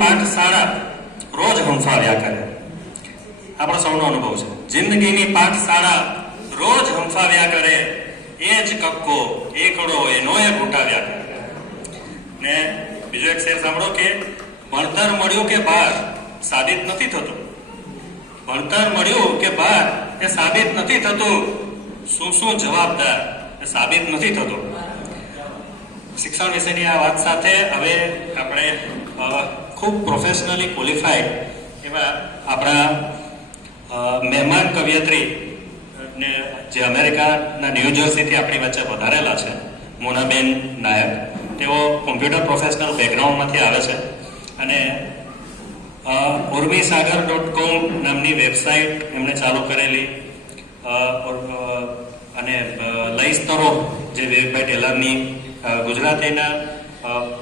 પાઠશાળા રોજ હંફાવ્યા કરે. આપણો સૌનો અનુભવ છે. જિંદગીની પાઠશાળા રોજ હંફાવ્યા કરે, એ જ કક્કો એકડો એનોય ઘૂંટાવ્યા કરે. ને બીજો એક શેર સાંભળો કે ભણતર મળ્યું કે બહાર સાબિત નથી થતું. ભણતર મળ્યું કે બહાર એ સાબિત નથી થતું. શું શું જવાબદાર એ સાબિત નથી થતું. શિક્ષણ વિશેની આ વાત સાથે હવે આપણે ખૂબ પ્રોફેશનલી ક્વોલિફાઈડ એવા આપણા મહેમાન કવિયત્રી ને જે અમેરિકાના ન્યૂજર્સીથી આપણી વચ્ચે વધારેલા છે, મોનાબેન નાયક. તેઓ કોમ્પ્યુટર પ્રોફેશનલ બેકગ્રાઉન્ડમાંથી આવે છે અને urmisagar.com નામની વેબસાઇટ એમણે ચાલુ કરેલી અને લઈસ્તરો જે વિવેકભાઈ ટેલરની ગુજરાતીના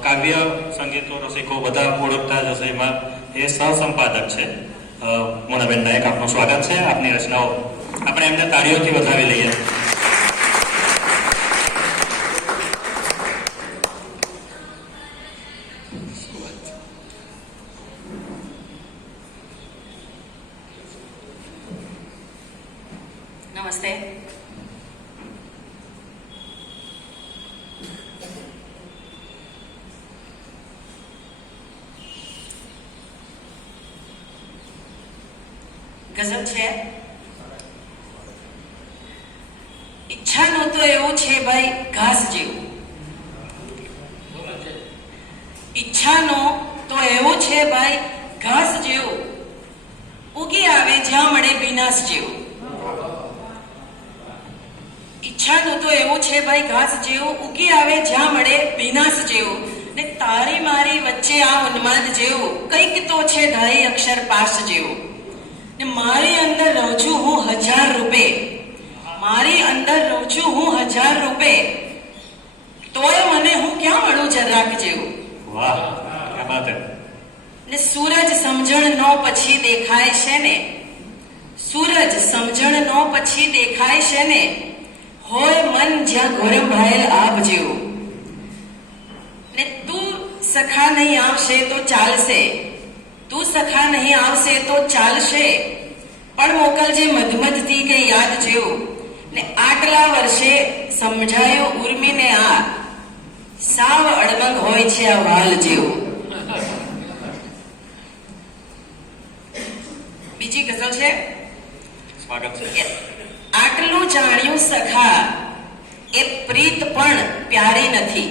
કાવ્ય સંગીતો રસિકો બધા ઓળખતા જ હશે, એમાં એ સહસંપાદક છે. મોનાબેન નાયક, આપનું સ્વાગત છે. આપની રચનાઓ આપણે એમને તાળીઓથી વધાવી લઈએ. નમસ્તે. ગઝલ છે. ઈચ્છાનો તો એવું છે ભાઈ ઘાસ જેવું. ઈચ્છાનો તો એવું છે ભાઈ ઘાસ જેવું, ઉગી આવે જ્યાં મળે વિનાશ જેવું. ઈચ્છાનું તો એવું છે ભાઈ ઘાસ જેવું, ઉગી આવે જ્યાં મળે વિનાશ જેવું. ને તારી મારી વચ્ચે આ ઉન્માદ જેવું કંઈક તો છે ધારી અક્ષર પાસ જેવું. ને મારી અંદર રહું છું હું 1000 રૂપે, મારી અંદર રહું છું હું 1000 રૂપે, તોય મને હું ક્યાં મળું જરાક જેવું. વાહ, ક્યા બાત હે. ને સૂરજ સમજણ નો પછી દેખાય છે ને, સૂરજ સમજણ નો પછી દેખાય છે ને, હોય મન જ્યાં ગોરંભાયેલ આપ જેવું. ને તું સખા નહીં આવશે તો ચાલશે, તું સખા નહીં આવશે તો ચાલશે, પણ મોકલજે મધમધથી કે યાદ જેવું. ને આટલા વર્ષે સમજાયું ઉર્મીને આ સાવ અડમંગ હોય છે આ વાલ જેવું. બીજી ગઝલ છે. સ્વાગત છે. આટલું જાણ્યું સખા એ પ્રીત પણ પ્યારી નથી,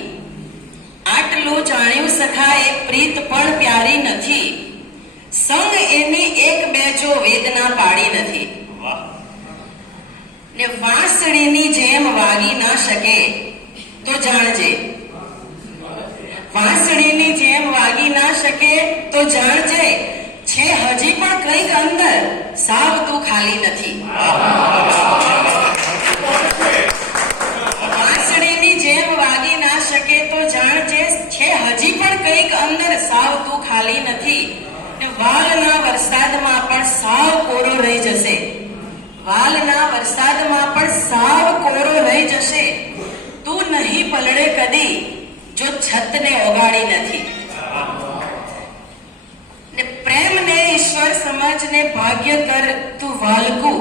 આટલું જાણ્યું સખા એ પ્રીત પણ પ્યારી નથી, સંગ એની એક બે જો વેદના પાડી નથી. ને વાંસળીની જેમ વાગી ના શકે તો જાણજે, વાંસળીની જેમ વાગી ના શકે તો જાણજે, છે હજી પણ કંઈક અંદર સાવ તું ખાલી નથી. વાંસળીની જેમ વાગી ના શકે તો જાણજે, છે હજી પણ કંઈક અંદર સાવ તું ખાલી નથી. ને વાલના વરસાદમાં પણ સાવ કોરો રહી જશે, વાલના વરસાદમાં પણ સાવ કોરો રહી જશે, તું નહીં પલળે કદી જો છતને ઓગાળી નથી. ને પ્રેમને ઈશ્વર સમજને ભાગ્ય કર તું વાલકું,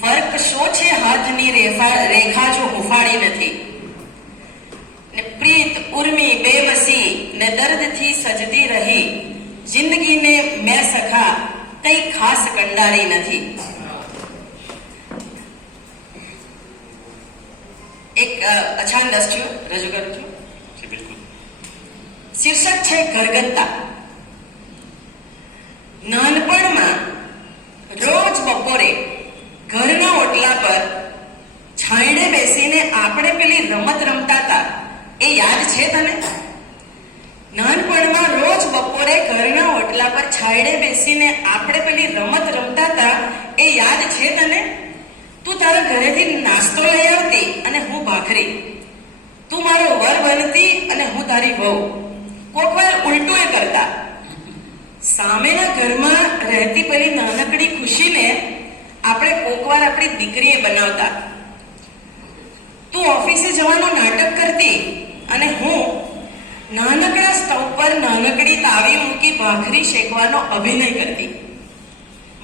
ફર્ક શો છે હાથની રેખા જો હુફાળી નથી. ને પ્રીત ઉર્મી બેબસી ને દર્દથી સજતી રહી, જિંદગીને મેં સખા કઈ ખાસ કંડારી નથી. એક અછાંદસ છું, રજૂ કરું છું. શીર્ષક છે ઘરગથ્થા. નાનપણમાં રોજ બપોરે ઘરના ઓટલા પર છાંયડે બેસીને આપણે પેલી રમત રમતા હતા, એ યાદ છે તને? નાનપણમાં રોજ બપોરે ઘરના ઓટલા પર છાંયડે બેસીને આપણે પેલી રમત રમતા હતા, એ યાદ છે તને? તું તારા ઘરેથી નાસ્તો લઈ આવતી અને હું ભાખરી, તું મારો વર બનતી અને હું તારી વહુ. કોક વાર ઉલટું એ કરતા. સામેના ઘરમાં રહેતી પેલી નાનકડી ખુશીને આપણે કોક વાર આપણી દીકરીએ બનાવતા. તું ઓફિસે જવાનું નાટક કરતી અને હું નાનકડા સ્ટવ પર નાનકડી તાવી મૂકી ભાખરી શેકવાનો અભિનય કરતી.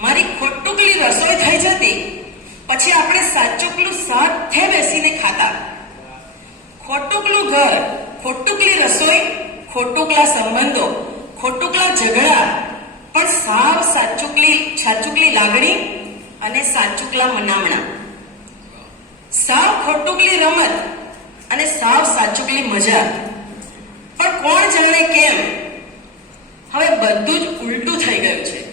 મારી ખોટુકલી રસોઈ થઈ જતી પછી આપણે સાચુકલું સાથે બેસીને ખાતા. ખોટુકલું ઘર, ખોટુકલી રસોઈ, ખોટુકલા સંબંધો, ખોટુકલા ઝઘડા, પણ સાવ સાચુકલી લાગણી અને સાચુકલા મનામણા. સાવ ખોટુકલી રમત અને સાવ સાચુકલી મજા. પણ કોણ જાણે કેમ હવે બધું જ ઉલટું થઈ ગયું છે.